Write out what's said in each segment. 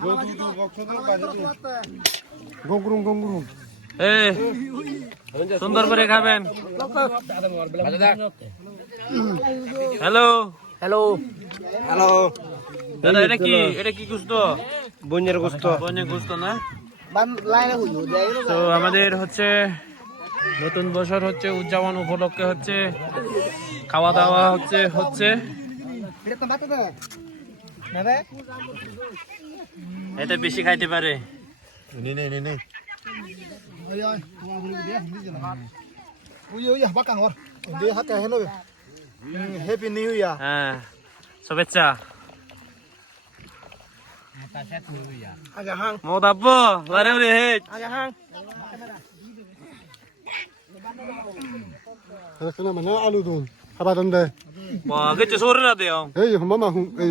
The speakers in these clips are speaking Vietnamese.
গগরুম গগরুম সুন্দর করে খাবেন হ্যালো হ্যালো হ্যালো দাদা এটা কি এটা কি গুস্ত বন্যের গোস্ত বন্যের গুস্ত না তো আমাদের হচ্ছে নতুন বছর হচ্ছে উদযাপন উপলক্ষে হচ্ছে খাওয়া দাওয়া হচ্ছে হচ্ছে এতে বেশি খাইতে পারে নে নে নে নে ওই ওই আমার দিয়ে দিছ না ওই ওই হবা কা হর দে হাত কা হেলো হ্যাপি নিউ ইয়ার হ্যাঁ শুভেচ্ছা মানে আলু দোল হাবা দে মা কে সোরে না দে এই মামা হুম এই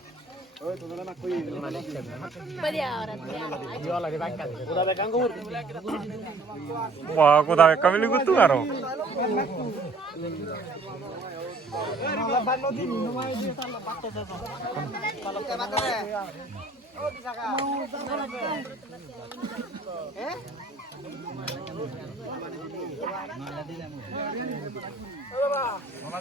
কুদা বেকা মিলি গুতু আৰু এ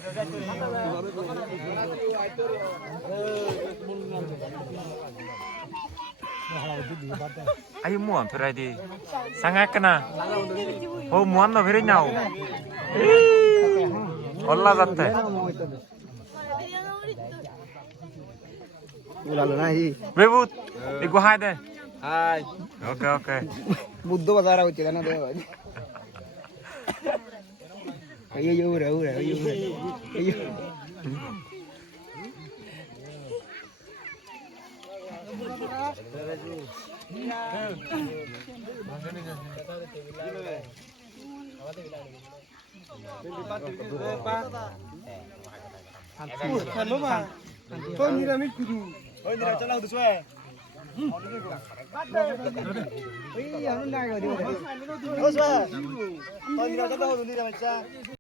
मुह फेरि सँगै हो मुहान फेरि गोइदे okay okay vui rượu rượu rượu rượu rượu rượu rượu rượu rượu rượu rượu rượu Hãy subscribe cho kênh Ghiền Mì Gõ Để không bỏ lỡ những video hấp dẫn